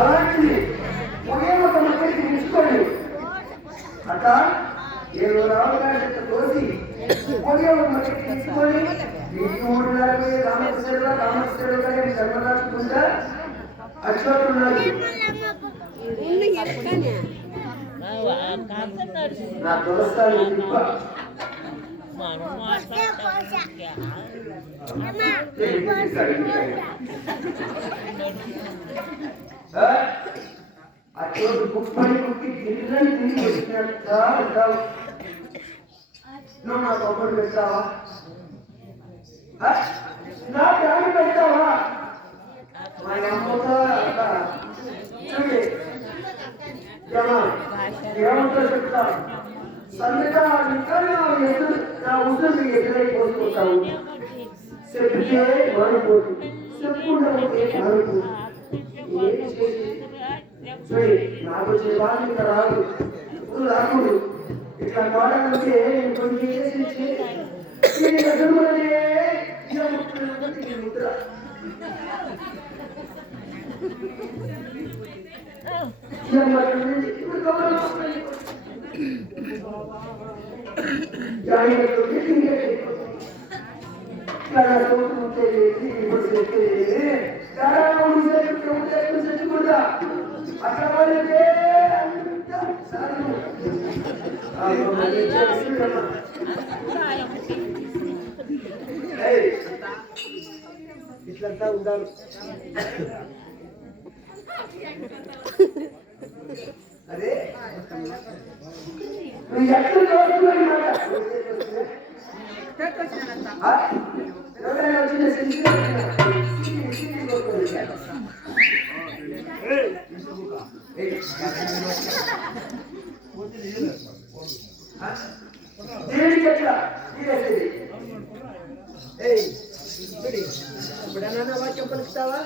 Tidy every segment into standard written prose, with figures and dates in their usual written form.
అలాంటిది ఒకే ఒక మక్కడికి తీసుకొని అక్క 7 రావుగారి కోసి ఒకే ఒక మక్కడికి తీసుకొని ఈ 3 నెలలకి రామకృష్ణుడు గారి ధర్మరాజుకుంటా అశ్వత్థున్నాడు నా దోస్తాను తిప్ప అప్పుడు కుప్పని కుట్టి గిరిజని తిరిగి వచ్చినట్టు నువ్వు నా కొబ్బరి పెడతావా నా ప్రాణి పెడతావా మా అమ్మతో చూడి ఏమంటో చెప్తా సందగా నా ఉసురు ఎదురైపోతుంటావు చెప్తే మారిపోతు చెప్పుకుంటే మారిపోతు ఏం చేసి నాకు చెప్పాలి ఇంకా రాదు ఇప్పుడు రాకూడదు ఇట్లా వాడాలంటే నేను కొన్ని చేసి ముద్ర ఇట్లంతా ఉండాలి ఎక్కడికి వస్తున్నాయి మాట ఎవరైనా వచ్చిన దేనికి ఎట్లా ఇప్పుడన్నా వాక్యం పలుకుతావా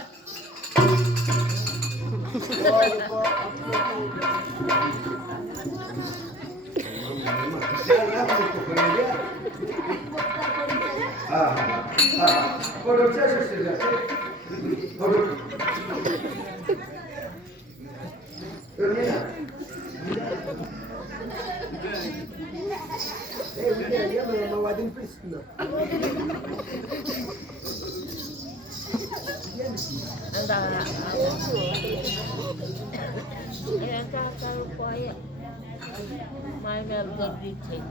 వదిలిపిస్తున్నా Mai merg gărdiței.